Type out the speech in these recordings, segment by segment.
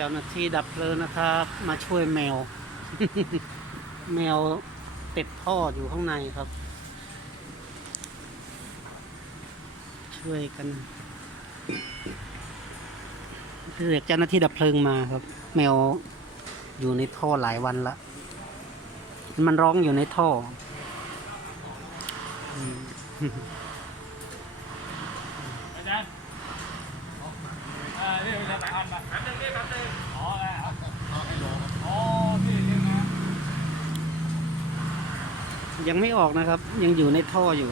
จ้าหน้าที่ดับเพลิงนะครับ มาช่วยแมว แมวติดท่ออยู่ข้างในครับ ช่วยกันเรียกเจ้าหน้าที่ดับเพลิงมาครับ แมวอยู่ในท่อหลายวันละ มันร้องอยู่ในท่ออืม อาจารย์อ่านี่เป็นสายพันธุ์มาแป๊บนึงนี่แป๊บนึงอ๋อได้ครับอ๋อพี่นี่นะ ยังไม่ออกนะครับ ยังอยู่ในท่ออยู่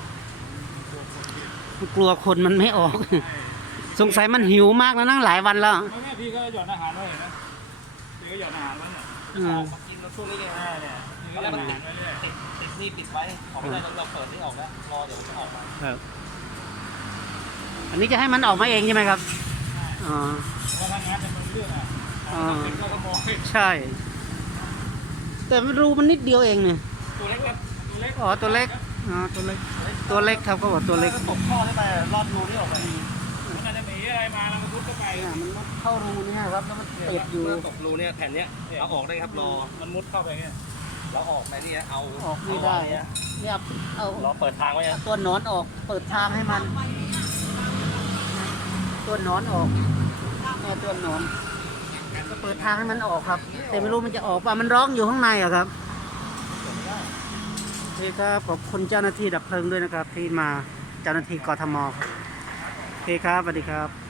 กลัวคนมันไม่ออก สงสัยมันหิวมากแล้วนั่งหลายวันแล้วไม่แม่พี่ก็หย่อนอาหารไว้เห็นไหมพี่ก็หย่อนอาหารไว้เนี่ยอืมมากินมาช่วงนี้ไงอ่าเนี่ยพี่ก็หย่อนอาหารไว้เรื่อยติดติดนี่ปิดไว้ออกไม่ได้เราเปิดนี่ออกแล้วรอเดี๋ยวจะออกมาครับ อันนี้จะให้มันออกมาเองใช่ไหมครับอ๋อเพราะถ้างานจะมันเรื่องอะอ่าเป็นก็ขโมยใช่ แต่รูมันนิดเดียวเองเนี่ยตัวเล็กครับตัวเล็ก อ๋อตัวเล็กอ๋อตัวเล็ก ตัวเล็กครับเขาบอกตัวเล็กตกท่อได้ไปรอดรูนี่ออกไปมันอาจจะหนีอะไรมาแล้วมันทุบเข้าไปเนี่ยมันเข้ารูเนี่ยครับแล้วมันติดอยู่เมื่อตกรูเนี่ยแผ่นเนี้ยเอาออกได้ครับรอมันมุดเข้าไปเงี้ยเราออกไปนี่เอาออกไม่ได้เาเนี่ยเอารอเปิดทางไว้นะตัวหนอนออกเปิดทางให้มัน ตัวหนอนออกเนี่ยตัวหนอนก็เปิดทางให้มันออกครับ แต่ไม่รู้มันจะออกป่ะมันร้องอยู่ข้างในอะครับโอ เคครับขอบคุณเจ้าหน้าที่ดับเพลิงด้วยนะครับ ที่มาเจ้าหน้าที่กทมครับโอเคครับสวัสดีครับ